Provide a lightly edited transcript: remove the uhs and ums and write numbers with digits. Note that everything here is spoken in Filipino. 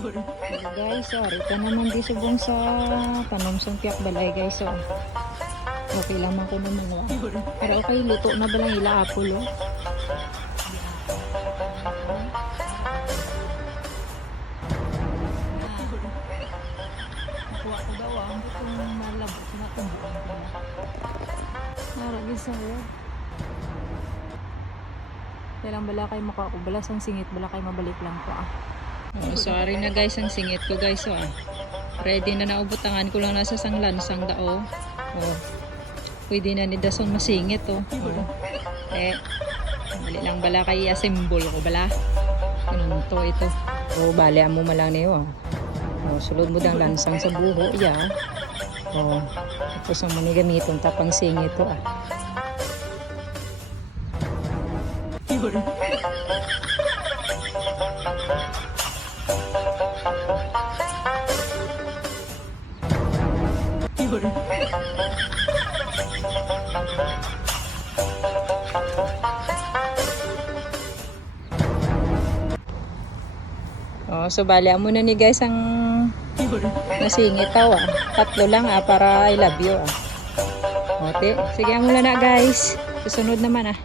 Guys, rito naman di subong sa panumsong piyak balay guys. So, okay lang man ko naman. Pero okay, luto na ba lang ila apple oh. Nakuha ko daw ang butong malabot na tumbuan ko na. Naragin sa ko. Kaya lang bala kayo mukha ko. Bala sang singit. Bala kayo mabalik lang ko ah. Oh, sorry na guys ang singit ko guys oh. Ready na naubutangan ko lang nasa sanglansang dao. Oh. Pwede na ni Dason masingit oh. Oh. Bali lang bala kay assemble ko bala. Ganun to ito. Oh, bali mo malang niyo oh. Oh, sulod mo dang lansang sa buho ya. Oh. Tapos ang mani gamiton tapang singit to ah. Oh, so bali mo na ni guys ang nasingit taw ah. Tatlo lang ah para I love you ah. Okay, sige mo na guys. Susunod naman ah.